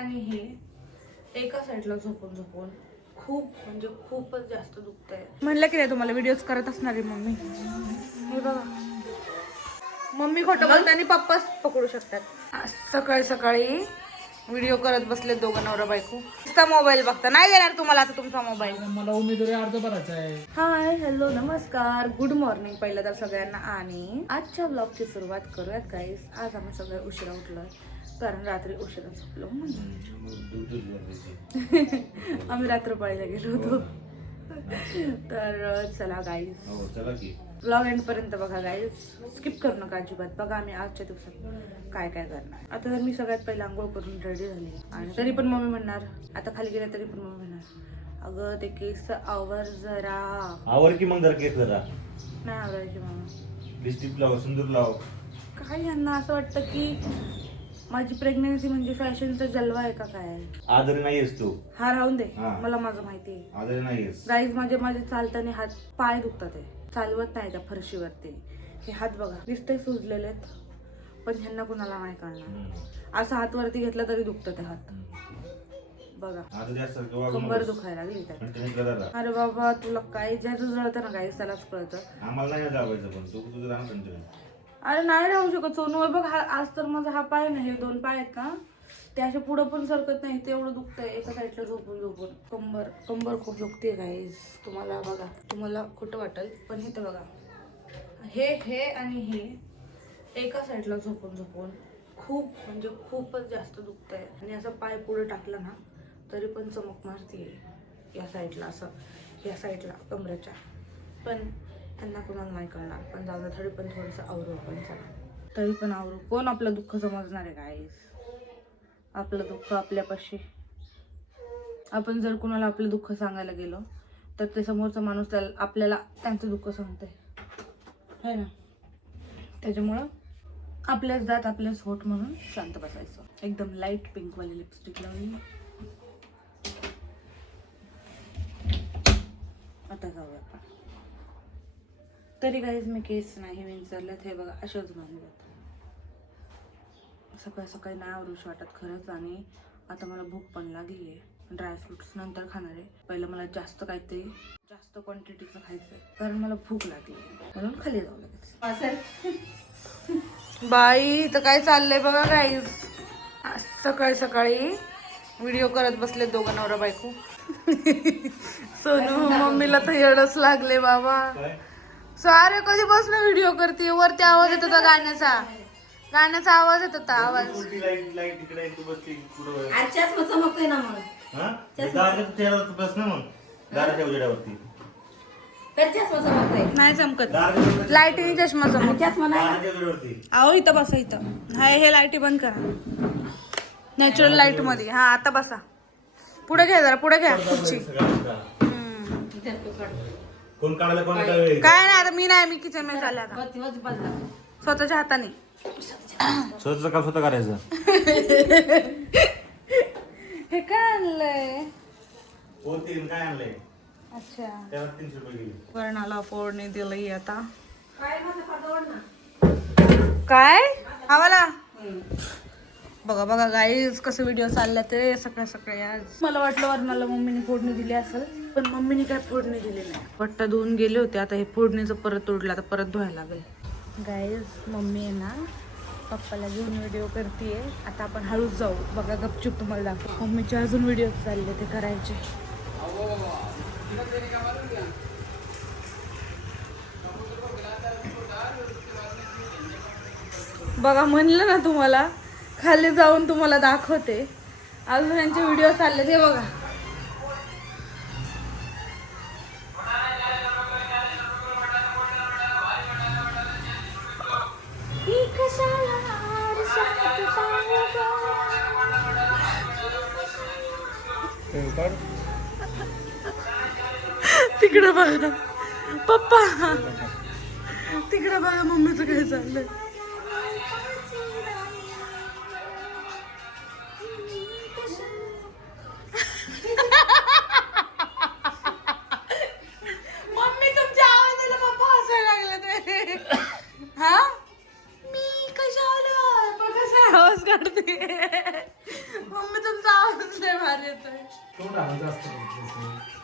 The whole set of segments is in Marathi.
आणि हे एका साईडला झोपून झोपून खूप म्हणजे खूपच जास्त दुखतंय. म्हणलं की नाही तुम्हाला व्हिडिओज करत असणार आहे मम्मी. हे बघा. मम्मी खोटं बोलते आणि पप्पाच पकडू शकतात. सकाळी सकाळी व्हिडिओ करत बसले दोघं नवरा बायको. नुसता मोबाईल बघता. नाही देणार तुम्हाला आता तुमचा मोबाईल मला उमेदवारी अर्ज भरायचा आहे. हाय हॅलो नमस्कार. गुड मॉर्निंग पहिलं तर सगळ्यांना. आणि आजच्या ब्लॉगची सुरुवात करूयात गाईस आज आम्ही सगळे उशिरा उठलोय. कारण रात्री उशिरा झोपलो म्हणून. आम्ही रात्रपाळीला गेलो होतो. तर चला हो की. ब्लॉग एंड पर्यंत बघा गाईस स्किप करू नका अजिबात. बघा आम्ही आजच्या दिवसात काय काय करणार. आता तर मी सगळ्यात पहिला आंघोळ करून रेडी झाले. आणि तरी पण मम्मी म्हणणार आता खाली गेले तरी पण मम्मी म्हणणार. अगं ते केस आवर जरा. आवर की मग जरा केस जरा? नाही आवरायचे मामा. लिपस्टिक लाव सुंदर लाव. काय यांना असं वाटतं की माझी प्रेग्नेन्सी म्हणजे फॅशनचा जलवा आहे का काय? आजारी नाहीयेस तू. हा राहून दे. हा. मला माझं माहिती आहे. आजारी नाहीयेस. गाईज माझे माझे चालताना हात पाय दुखतात आहे. चालवत नाही त्या फरशीवरती. हे हात बघा. नुसते सुजलेले आहेत पण ह्यांना कुणाला नाही कळणार. असं हात वरती घेतला तरी दुखतं ते हात. बघा. आता जास्त सारखं वागू कंबर. दुखायला लागली त्यात. अरे बाबा तुला काय ज्याचं जळतं ना त्यालाच कळतं. आम्हाला नाही जावायचं पण. तू तुझं राहणार अरे नाही राहू शकत सोनू. बघ हा आज तर माझा हा पाय नाही हे दोन पाय आहेत ना ते असे पुढं पण सरकत नाही ते एवढं दुखतंय एका साईडला झोपून झोपून. कंबर कंबर खूप दुखते गाईज तुम्हाला बघा तुम्हाला खोटं वाटेल पण हे तर बघा. हे हे आणि हे एका साईडला झोपून झोपून खूप म्हणजे खूपच जास्त दुखतंय. आणि असं पाय पुढे टाकला ना तरी पण चमक मारते या साईडला असं या साईडला कमरेच्या. पण त्यांना कोणाला नाही कळणार. पण जाऊ दे, तरी पण थोडंसं आवरू आपण चला. तरी पण आवरू कोण आपलं दुःख समजणार आहे गाईस आपलं दुःख आपल्यापाशी. आपण जर कुणाला आपलं दुःख सांगायला गेलो तर ते समोरचा माणूस त्याला आपल्याला त्यांचं दुःख सांगते है ना? त्याच्यामुळं आपल्याच दात आपल्याच होट म्हणून शांत बसायचं. एकदम लाइट पिंकवाली लिपस्टिक लावली. आता जाऊया आपण. तरी काहीच मी केस नाही विंचरल्यात हे बघा अशाच बांधल्यात सकाळी सकाळी नाही आवरूशी वाटत खरंच आणि आता मला भूक पण लागली आहे ड्रायफ्रुट्स नंतर खाणार आहे. पहिलं मला जास्त काहीतरी जास्त क्वांटिटीचं खायचं आहे कारण मला भूक लागली. म्हणून खाली जाऊ लागेल बाई तर काय चाललंय बघा गाईज सकाळी सकाळी व्हिडिओ करत बसले दोघं नवरा बायको. सोनू मम्मीला तर येडच लागले बाबा. सारे कधीपासून व्हिडिओ करते. वरती आवाज येत होता गाण्याचा. गाण्याचा आवाज येत होता आवाज. उलटी लाइट लाइट तिकडे तू बसली पुढं आजच्याच मग चमकतोय ना मग हा? दाराच्या चेहऱ्यावर बस ना मग. दाराच्या उजेडावरती. घरच्याच मग चमकतोय. नाही चमकत. दाराच्या लाईटीने चष्मा चमक चष्मा नाही? दाराच्या अहो इथं बसा इथं. हाय हे लाईटी बंद करा. नॅचरल लाइटमध्ये. हा आता बसा. पुढे घ्या जरा पुढे घ्या. खुर्ची. हम्म. इथे तू काढ. कोण काढायला कोण काय काय नाही आता मी नाही मी किचनमध्ये चालले आता. बाजूला. स्वतःच्या हाताने. स्वतःचं काम स्वतः करायचं. हे काय आणलंय? कोणती काय आणलंय? अच्छा. त्याला तीनशे रुपये गेले वर्णाला फोडणी दिली आता. काय आम्हाला? बघा बघा गाईज कसं व्हिडिओ चालला ते सकाळ सकाळी आज मला वाटलं वर्णाला मम्मीने फोडणी दिली असेल. पण मम्मीने काय फोडणी दिली नाही. पट्टा धुवून गेले होते आता हे फोडणीचं परत तोडलं आता परत धुवायला लागेल. गाईज मम्मी आहे ना पप्पाला घेऊन व्हिडिओ करते आता आपण हळूच जाऊ. बघा गपचूप तुम्हाला दाखव. मम्मीचे अजून व्हिडिओ चालले ते करायचे. बघा म्हणलं ना तुम्हाला खाली जाऊन तुम्हाला दाखवते. अजून यांचे व्हिडिओ चालले ते बघा. तिकडं बघा. पप्पा. तिकडं बघा मम्मीचं काय चाललंय.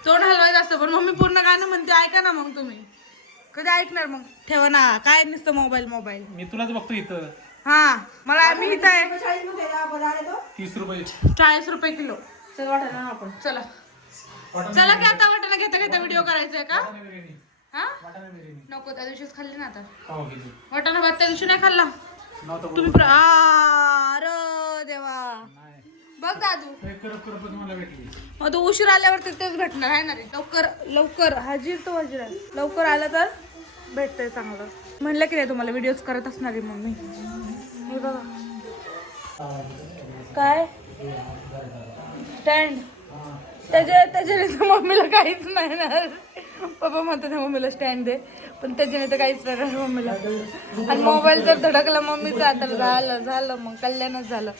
तोंड हलवायचं असतं पण मम्मी पूर्ण गाणं म्हणते ऐका ना मग तुम्ही. कधी ऐकणार मग? ठेवा ना काय नुसतं मोबाईल मोबाईल. मी तुलाच बघतो इथं. हा मला मी इथं आहे. तीस रुपये. चाळीस रुपये किलो. चल वाटायला ना आपण. चला. चला की आता वाटाणा घेता घेता व्हिडिओ करायचा आहे का हा? नको त्या दिवशीच खाल्ली ना आता. वाटाणा भात त्या दिवशी नाही खाल्ला. तुम्ही प्र- आ, देवा. बघ दादू. एक करप करप मला भेटली. मग तू उशीर आल्यावरती तेच भेटणार आहे ना रे. लवकर लवकर. हजीर तो हजीर आहे. लवकर आलं तर भेटतंय चांगलं. म्हणलं की नाही तुम्हाला व्हिडिओज करत असणार आहे मम्मी. हे बघा. काय? स्टँड त्याच्या त्याच्याने तर मम्मीला काहीच नाही ना. पप्पा म्हणतात "त्या मम्मीला स्टँड दे. पण त्याच्याने तर काहीच नाही मम्मीला. आणि मोबाईल जर धडकला मम्मीचा तर झालं झालं मग कल्याणच झालं.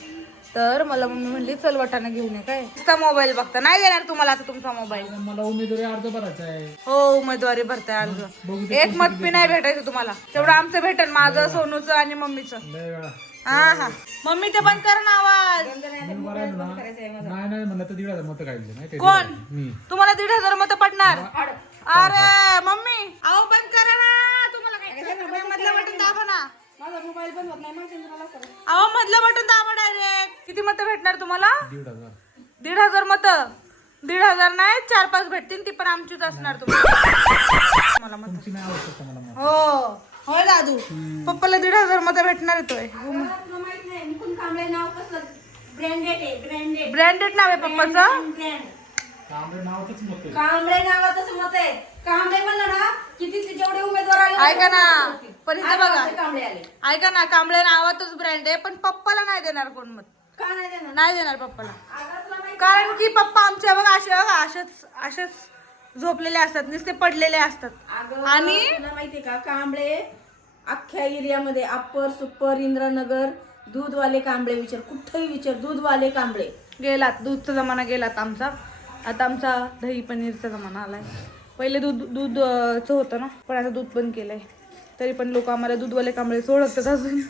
तर मला मम्मी म्हणली चल वाटाणा घेऊन ये काय? नुसता मोबाईल बघता. नाही देणार तुम्हाला आता तुमचा मोबाईल मला उमेदवारी अर्ज भरायचा आहे. हो उमेदवारी भरताय अर्ज. एक मत बी नाही भेटायचं तुम्हाला. तेवढं आमचं भेटेल माझं सोनूचं आणि मम्मीचं. लय वेळा. हा हा. मम्मी ते बंद कर ना आवाज. मी भरायला ना नाही नाही म्हणलं तर दीड हजार मत काढले. नाही ते कोण? मी. तुम्हाला दीड हजार मत पडणार. अरे मम्मी. अहो बंद करा ना. तुम्हाला काय. मधलं बटन दाबा ना. माझा मोबाईल होत नाही अहो मधलं बटन दाबा डायरेक्ट किती मत भेटणार तुम्हाला? दीड हजार. दीड हजार मत. दीड हजार नाही चार पाच भेटतील ती पण आमचीच असणार तुम्हाला. मला मत. तुमची नाही आवश्यकता मला मत. हो. होय दादू. पप्पाला दीड हजार मत भेटणार येतोय तुला माहीत नाही मुकुंद कांबळे नाव कसलं? ब्रँडेड आहे ब्रँडेड ब्रँडेड नाव आहे पप्पाचं? ब्रँड तांबडे नावातच मत आहे. कांबळे नावातच मत आहे. कांबळे म्हणलं ना की तिथले जेवढे उमेदवार आले ऐका ना पण इथे बघा. आमचे कांबळे आले. ऐका ना कांबळे नावातच ब्रँड आहे पण पप्पाला नाही देणार कोण मत. का नाही देणार? नाही देणार पप्पाला. अगं तुला माहीत कारण की पप्पा आमच्या बघा असे बघा असेच असेच झोपलेले असतात नुसते पडलेले असतात. अगं आणि तुला माहितीये का कांबळे अख्ख्या एरियामध्ये अप्पर सुपर इंद्रनगर दूधवाले कांबळे विचार. कुठंही विचार दूधवाले कांबळे. गेलात दूधचा जमाना गेलात आमचा. आता आमचा दही पनीरचा जमाना आलाय. पहिले दूध दूध अं, चं होतं ना पण आता दूध बंद केलंय. तरी पण लोक आम्हाला दूधवाले कांबळे ओळखतात अजून.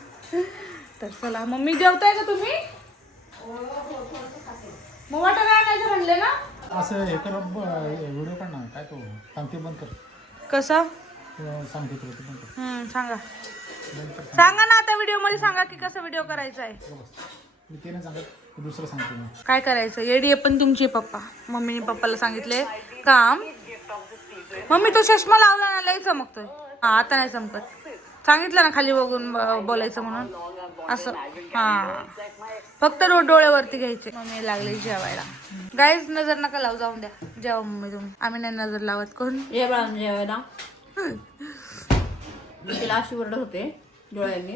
तर चला मम्मी जेवताय का तुम्ही? मग वाटाणा आणायचं म्हणले ना? असं हे कर व्हिडिओ काढ ना काय तो सांगते बंद कर. कसा? किंवा सांगते तुला ते बंद कर. हम्म सांगा. बंद कर सांगा. ना आता व्हिडिओमध्ये सांगा की कसा व्हिडिओ करायचा आहे बघ बस. मी ते नाही सांगत मी दुसरं सांगते मी. काय करायचं? येडी आहे पण तुमची पप्पा. मम्मीने पप्पाला सांगितले. काम. मम्मी तो चष्मा लावला ना लई चमकतोय. हा आता नाही चमकत. सांगितलं ना खाली बघून ब- बोलायचं म्हणून. असं. हा. फक्त रो डोळ्यावरती घ्यायचे. मम्मी लागले जेवायला. गाईज नजर नका लावू जाऊन द्या. जेवा मम्मी तुम्ही. आम्ही नाही नजर लावत कोण. ये बाळा जेवायला. मी तिला अशी ओरडत होते डोळ्यांनी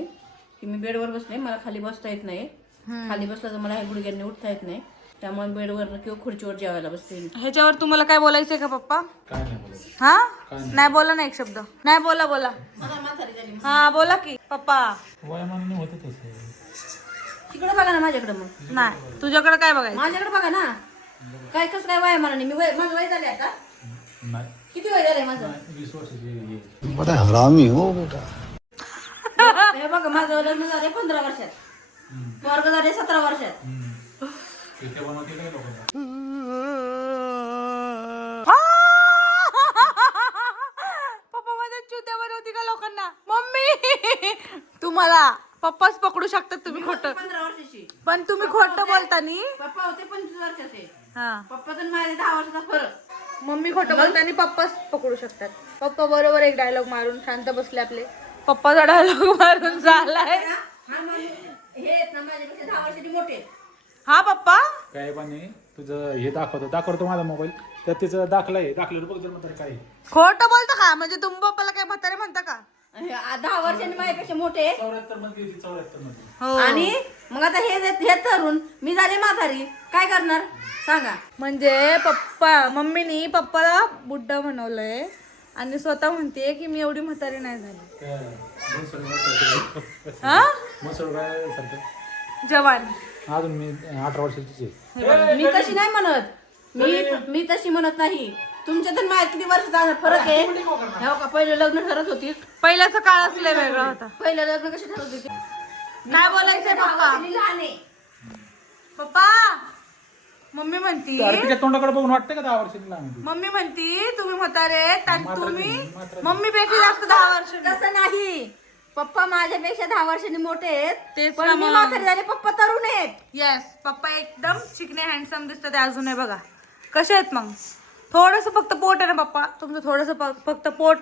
की मी बेडवर बसले मला खाली बसता येत नाही. खाली बसला तर मला ह्या गुडघ्यांनी उठता येत नाही. त्यामुळे बेडवर किंवा खुर्चीवर जेवायला बसते. ह्याच्यावर तुम्हाला काय बोलायचंय का पप्पा? काय नाही बोलत हा? नाही. बोला ना एक शब्द. नाही बोला बोला. हा बोला की पप्पा. तिकडे बघा ना माझ्याकडे मग. नाही तुझ्याकडे काय बघायचं? माझ्याकडे बघा ना. काय कसं काय वय मला मी वय माझं वय झाले आता. किती वय झालंय माझं? वीस हे. हरामी हो बेटा. हे बघा माझं लग्न झाले पंधरा वर्षात. वर्ग झाले सतरा वर्षात. पप्पा माझ्या चुत्या बनवती का लोकांना? मम्मी! तुम्हाला पप्पाच पकडू शकतात तुम्ही खोट. पंधरा वर्षाची. पण तुम्ही खोट बोलतानी पप्पा होते पंचवीस वर्षाचे. हा. पप्पा तर माझे दहा वर्षाचा फरक. मम्मी खोटं बोलतानी पप्पाच पकडू शकतात. पप्पा बरोबर एक डायलॉग मारून शांत बसले आपले. पप्पाचा डायलॉग मारून झालाय. हा हे आहेत ना माझ्यापेक्षा दहा वर्षाचे मोठे आहेत. हा पप्पा? काय बाने तुझं हे दाखवतो. दाखवतो माझा मोबाईल. तर तिचं दाखला आहे दाखल्यावर बघ जर म्हणतात काय आहे. खोटं बोलता का? म्हणजे तुम्ही पप्पाला काय म्हातारे म्हणता का? हे आ- दहा वर्षांनी माझ्यापेक्षा मोठे आहेत. चौऱ्याहत्तरमध्ये होती चौऱ्याहत्तरमध्ये. हो. आणि मग आता हे जे- हे तरुण मी झाले म्हातारी. काय करणार? सांगा. म्हणजे पप्पा मम्मीनी पप्पाला बुड्ढा बनवलंय आणि स्वतः म्हणते की मी एवढी म्हातारी नाही झाली. हा? मसूर काय सारखं जवान. अजून मी अठरा वर्षाचीच आहे. मी तशी नाही म्हणत. मी मी तशी म्हणत नाही. तुमच्या तर माझ्या किती वर्ष फरक आहे. हो का? पहिलं लग्न ठरत होती. पहिल्याचा काळच लय वेगळा होता. पहिलं लग्न कशी ठरत होती? काय बोलायचंय पप्पा? वर्षांनी लहान आहे. पप्पा मम्मी म्हणती अरे तिच्या तोंडाकडे बघून वाटतं का दहा वर्षांनी लहान आहे ती? मम्मी म्हणती तुम्ही म्हातारे आहेत आणि म्हातारे तुम्ही. मम्मी पेक्षा जास्त दहा वर्ष तसं नाही. पप्पा माझ्यापेक्षा दहा वर्षांनी मोठे आहेत तेच पण ना मी मग. म्हातारी झाले पप्पा तरुण आहेत. येस पप्पा एकदम चिकने हँडसम दिसतात ते अजून आहे बघा. कसे आहेत मग? थोडस फक्त पोट आहे ना पप्पा? तुमचं थोडस फक्त पोट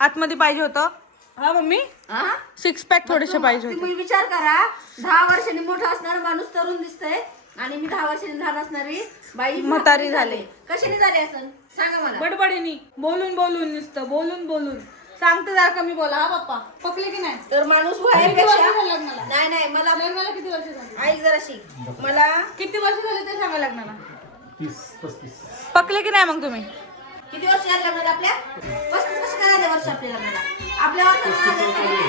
आतमध्ये पाहिजे होतं. हा मम्मी? हा? सिक्स पॅक थोडेसे पाहिजे होते. तुम्ही विचार करा दहा वर्षांनी मोठा असणारा माणूस तरुण दिसतंय आणि मी दहा वर्षांनी लहान असणारी बाई म्हातारी झाली. कशाने झाले असं सांगा मला. बडबडीनी. बोलून बोलून नुसतं बोलून बोलून. सांगते जरा कमी बोला हा पप्पा. पकले की नाही? तर माणूस किती वर्ष व्हायपेक्षा झाले लग्नाला? नाही नाही मला लग्नाला किती वर्ष झाली? ऐक जराशी मला किती वर्ष झाले ते सांगा लग्नाला? तीस पस्तीस. पकले की नाही मग तुम्ही? किती वर्ष झाले लग्नाला आपल्या? पस्तीस वर्ष करायचे वर्ष आपल्या लग्नाला? आपल्या वर्षाला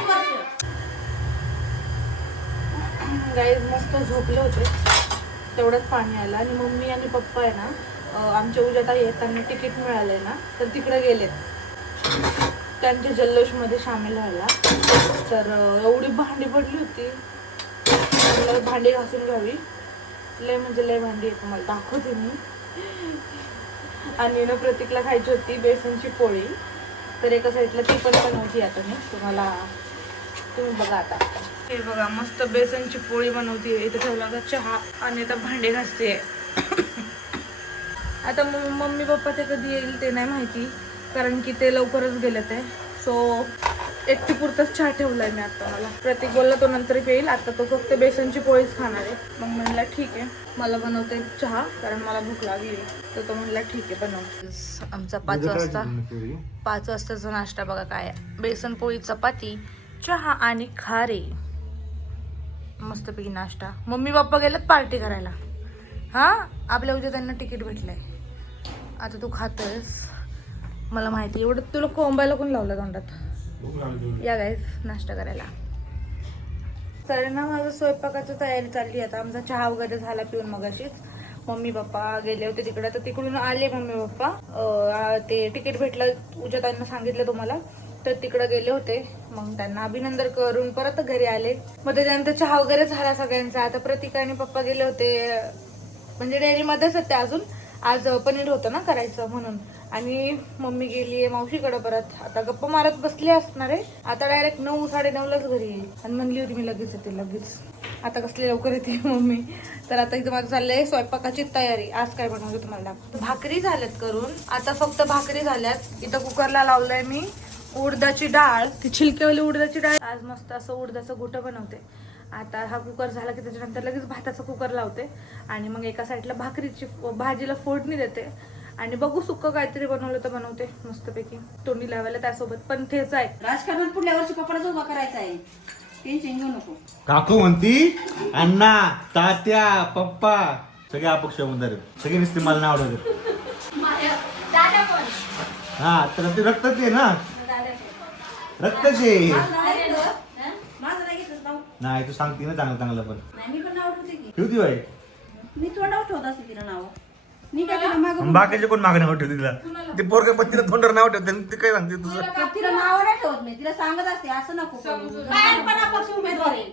वर्ष. गाईज मस्त झोपले होते. तेवढंच पाणी आलं. आणि मम्मी आणि पप्पा आहे ना अं, आमच्या उद्या येताना तिकीट मिळालंय ना तर तिकडे गेलेत. त्यांच्या जल्लोषमध्ये सामील व्हायला. तर एवढी भांडी पडली होती. म्हणलं भांडी घासून घ्यावी. लय म्हणजे लय भांडी आहे तुम्हाला दाखवते मी. आणि न प्रतीकला खायची होती बेसनची पोळी. तर एका साईडला ती पण बनवती आता मी. तुम्हाला तुम्ही बघा आता. हे बघा मस्त बेसनची पोळी बनवते इथे ठेवला होता चहा आणि आता भांडे घासते. आता मम्मी पप्पा ते कधी येईल ते नाही माहिती. कारण की ते लवकरच गेले ते. सो एकटी पुरतच चहा ठेवलाय मी आता मला. प्रतीक बोलला तो नंतर येईल आता तो फक्त बेसनची पोळीच खाणार आहे. मग म्हणला ठीक आहे. मला बनवते चहा कारण मला भूक लागली. तर तो म्हणला ठीक आहे बनव. आमचा पाच वाजता पाच वाजताचा नाश्ता बघा काय आहे. बेसन पोळी चपाती चहा आणि खारे. मस्तपैकी नाश्ता. मम्मी पप्पा गेलेत पार्टी करायला. हा? आपल्या उद्या त्यांना तिकीट भेटलंय. आता तू खातोयस. मला माहिती एवढं तुला कोंबायला कोण लावलं तोंडात? या गाईस नाश्ता करायला. तर ना माझं स्वयंपाकाची तयारी चालली आता आमचा चहा वगैरे झाला पिऊन मगाशीच. मम्मी पप्पा गेले होते तिकडे. तर तिकडून आले मम्मी पप्पा. ते तिकीट भेटलं. उद्या त्यांना सांगितलं तुम्हाला. तर तिकडे गेले होते. मग त्यांना अभिनंदन करून परत घरी आले. मग त्याच्यानंतर चहा वगैरे झाला सगळ्यांचा. आता प्रतीक आणि पप्पा गेले होते. म्हणजे डेअरीमध्येच आहेत ते अजून. आज पनीर होतं ना करायचं म्हणून. आणि मम्मी गेली आहे मावशीकडे परत. आता गप्पा मारत बसली असणार आहे. आता डायरेक्ट नऊ साडे नऊलाच घरी येईल आणि म्हणली होती मी लगेच येते लगेच. आता कसली लवकर येते मम्मी. तर आता इथं माझं चाललंय स्वयंपाकाची तयारी. आज काय बनवलं तुम्हाला? भाकरी झाल्यात करून. आता फक्त भाकरी झाल्यात. इथं कुकरला लावलंय मी उडदाची डाळ. ती छिलकेवाली उडदाची डाळ. आज मस्त असं उडदाचं गोटं बनवते. आता हा कुकर झाला की त्याच्यानंतर लगेच भाताचा कुकर लावते. आणि मग एका साईडला भाकरीची भाजीला फोडणी देते. आणि बघू सुक्क काहीतरी बनवलं तर बनवते मस्तपैकी. तोंडी लावायला त्यासोबत. पण ठेचा आहे. राजकारणात पुढल्या वर्षी पप्पाला उभा करायचा आहे. टेन्शन घेऊ नको. काकू म्हणती अण्णा तात्या पप्पा. सगळे अपक्ष उमदार आहेत सगळे नुसते मला नाव आवडत हा तर ते रक्ताचे आहे ना? रक्ताचे माझं नाही घेतलं नाव नाही तू सांगते ना चांगलं चांगलं पण. नाही मी पण नाव ठेवते की. ठेवती बाई. मी तोंडावर ठेवत असते तिला नाव. बाकीचे कोण मागं नाव ठेवते तिला? ते पोरगे पण तिला तोंडावर नाव ठेवते आणि ते काय सांगते तुझं? तिला नाव नाही ठेवत मी. तिला सांगत असते असं नको करू. बाहेरपणा पक्ष उमेदवार आहे.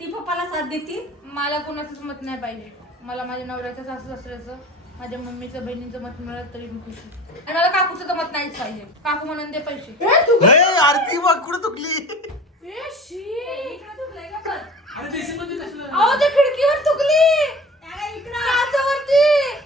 ती पप्पाला साथ देते. मला कोणाचंच मत नाही पाहिजे. मला माझ्या नवऱ्याचं सासू सासऱ्याचं माझ्या मम्मीचं बहिणीचं मत मिळालं तरी मी खुशी आणि मला काकूचं तर मत नाहीच पाहिजे. काकू म्हणून दे पैसे. ए, आरती बघ कुठं चुकली? अहो ते खिडकीवर चुकली. काचावरती.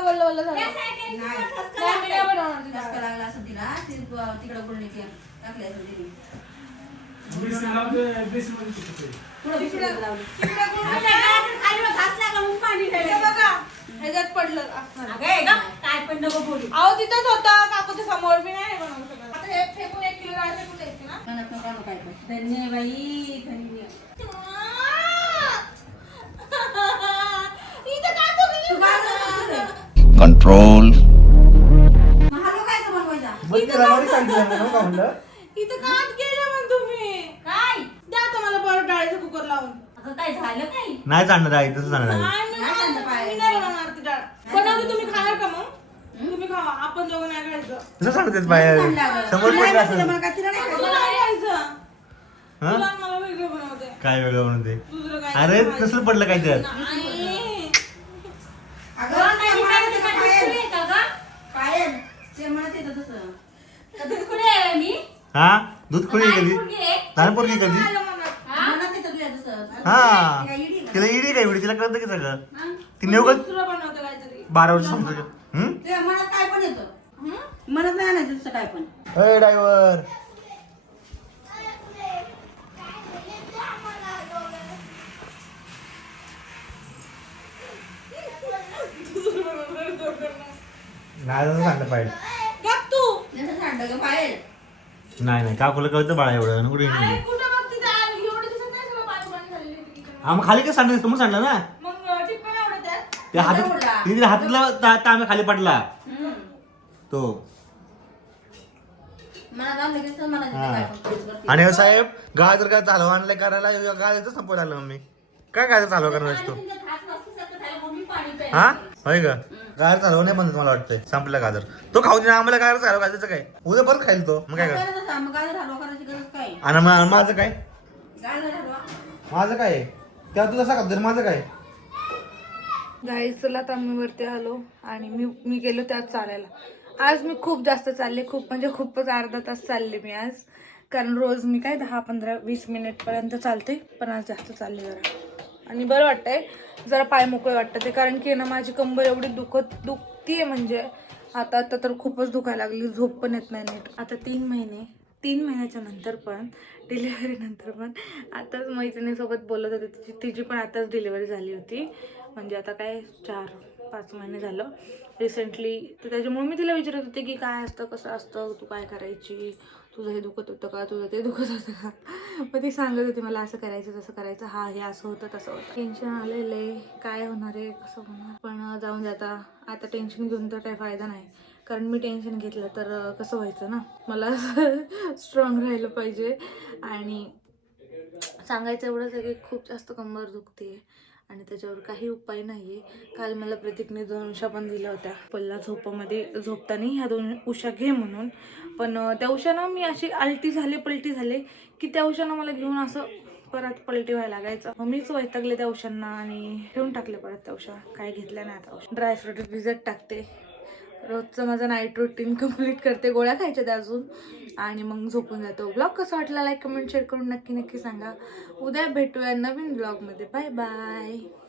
सगळं वल्ल वल्ल झालं नाही, मी नाही. बनवणार ती डाळ. लागला असं तिला. ती तिकडं गुळणी टाकले असं तिने. हे. बघा ह्याच्यात पडलं. नको बोलू. अहो तिथंच होता काकूच्या समोर मी नाही बनवू शकत. आता हे फेकून एक किलो डाळ फेकून द्यायची ना मनात नको आणू काय पण. धन्य बाई धन्य. इथं काय तू बघितलं? बाजूला बस रे. control इथं का आत गेले मग तुम्ही. काय? द्या आता मला परत डाळीचं कुकर लावून. अगं काय झालं काय नाही जाणार आहे तसं जाणार आहे. आणि मी नाही बनवणार ती डाळ. बनवते तुम्ही खाणार का मग? तुम्ही खावा. आपण दोघं नाही खायचं. तसं बाहेर. समोर पडलं असं तुला नाही खायचं. हा? तुला आणि मला वेगळं बनवते. काय वेगळं म्हणून ते दुसरं काय अरे तसं पडलं काय त्यात नाही. पायल ते म्हणत येतं तसं कधी कुठे आहे मी हा? दूध कोणी कधी. लहान पोरगी कधी? हा तिला इडी काय एवढी तिला कळतं की सगळं? ती नेऊ दुसरं बनवते काहीतरी. बारा वर्ष हम्म? मनात काय पण येतं. नाही तसं काय पण. अय ड्रायव्हर. नाही सांगलं पाहिजे. तू. का पायल नाही नाही. काकूला कळतं बाळा एवढं? नको टेन्शन अरे घेऊ. कुठं. हा मग खाली काय सांगलं समोर सांगलं ना. मग टिप्पण आवडत त्यात ते हातात तिने हातातला ता- खाली पडला. तो. आणि साहेब गाजर काय चालू आणलं करायला. गाजर संपवलं आलं मम्मी. काय गाजर चालू करणार असतो हा. होय का? गाजर चालू नाही पण मला वाटतंय. संपलं गाजर. तो खाऊ दे ना आम्हाला गाजर चालू गाजरचं काय? उद्या परत खाईल तो. मग काय कर? काय तसं मग काय हलवा करायची गरज काय आणि मा- माझं काय? माझं काय आहे? तेव्हा तू तसा खातो माझं काय गाईस चला तर मी वरती आलो आणि मी मी गेलो त्यात चालायला. आज मी खूप जास्त चालले खूप म्हणजे खूपच अर्धा तास चालले मी आज. कारण रोज मी काय दहा पंधरा वीस मिनिटपर्यंत चालते पण आज जास्त चालले जरा. आणि बरं वाटतंय. जरा पाय मोकळे वाटतं ते. कारण की ना माझी कंबर एवढी दुखत दुखतीये म्हणजे. आता आता तर खूपच दुखायला लागली. झोप पण येत नाही नीट. आता तीन महिने तीन महिन्याच्या नंतर पण डिलिव्हरीनंतर पण आताच मैत्रिणीसोबत बोलत होते. तिची तिची पण आताच डिलिव्हरी झाली होती. म्हणजे आता काय चार पाच महिने झालं. रिसेंटली तर त्याच्यामुळे मी तिला विचारत होते की काय असतं कसं असतं तू काय करायची? तुझं हे दुखत होतं का? तुझं ते दुखत होतं का? मग ती सांगत होती मला असं करायचं तसं करायचं. हा हे असं होतं तसं होतं. टेन्शन आलेलं आहे काय होणार आहे? कसं होणार? पण जाऊन जाता आता. टेन्शन घेऊन तर काही फायदा नाही. कारण मी टेन्शन घेतलं तर कसं व्हायचं ना? मला स्ट्रॉंग राहिलं पाहिजे. आणि सांगायचं एवढंच आहे की खूप जास्त कंबर दुखते आणि त्याच्यावर काही उपाय नाही आहे काल मला प्रतीकने दोन उशा पण दिल्या होत्या. पल्ला झोपामध्ये झोपताना ह्या दोन उशा घे म्हणून. पण त्या उशानं मी अशी आलटी झाले पलटी झाले की त्या उशानं मला घेऊन असं परत पलटी व्हायला लागायचं. मग मीच वैतागले त्या उशांना आणि ठेवून टाकले परत त्या उशा. काय घेतल्या नाही आता उशा. ड्रायफ्रूट भिजत टाकते. रोजचं माझं नाईट रुटीन कंप्लीट करते. गोळ्या खायच्या त्या अजून. आणि मग झोपून जातो. ब्लॉग कसा वाटला लाईक कमेंट शेअर करून नक्की नक्की सांगा. उद्या भेटूया नवीन ब्लॉगमध्ये बाय बाय